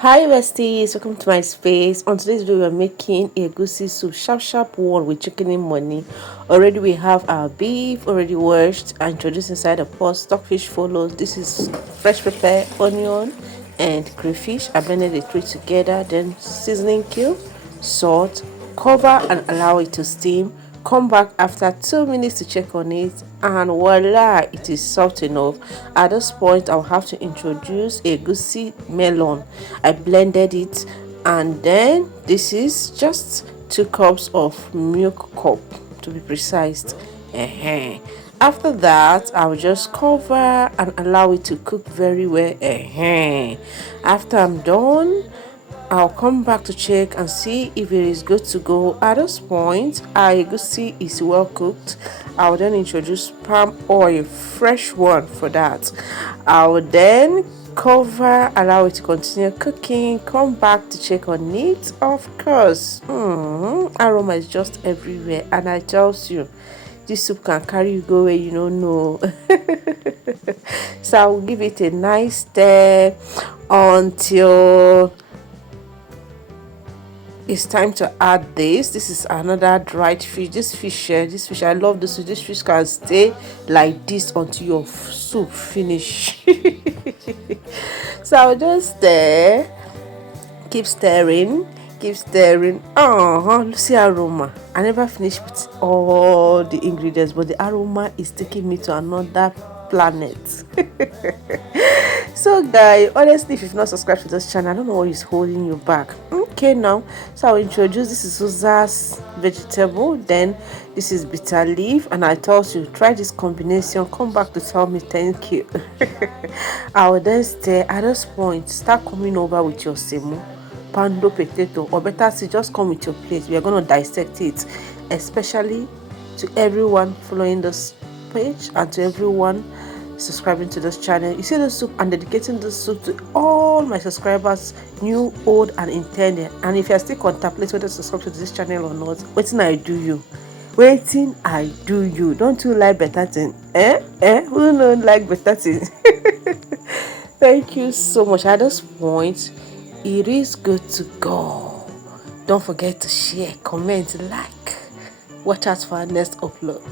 Hi besties, welcome to my space. On today's video, we're making a egusi soup, sharp one with chicken in money. Already we have our beef already washed and introduced inside the pot. Stockfish follows. This is fresh pepper, onion, and crayfish. I blended the three together. Then seasoning cube, salt, cover and allow it to steam. Come back after 2 minutes to check on it, and voila, it is soft enough. At this point, I'll have to introduce a goosey melon. I blended it, and then this is just 2 cups of milk cup to be precise. After that, I'll just cover and allow it to cook very well. After I'm done, I'll come back to check and see if it is good to go. At this point, our egusi is well cooked. I'll then introduce palm oil, fresh one for that. I'll then cover, allow it to continue cooking, come back to check on it. Of course, aroma is just everywhere, and I tell you, this soup can carry you go where you don't know. So I'll give it a nice stir until it's time to add this. This is another dried fish. This fish, I love this fish. This fish can stay like this until your soup finish. So I'll just stir, keep stirring, keep stirring. See aroma. I never finished with all the ingredients, but the aroma is taking me to another planet. So guys, honestly, if you've not subscribed to this channel, I don't know what is holding you back. Okay, now, so I'll introduce, this is Suza's vegetable, then this is bitter leaf, and I told you, try this combination, come back to tell me thank you. I will then stay at this point, start coming over with your semo, pando potato, or better still, just come with your plate. We are going to dissect it, especially to everyone following this page and to everyone subscribing to this channel. You see the soup, and dedicating this soup to all my subscribers, new, old, and intended. And if you are still contemplating whether to subscribe to this channel or not, waiting I do you, don't you like better thing? Who don't like better thing? Thank you so much. At this point, it is good to go. Don't forget to share, comment, like. Watch out for our next upload.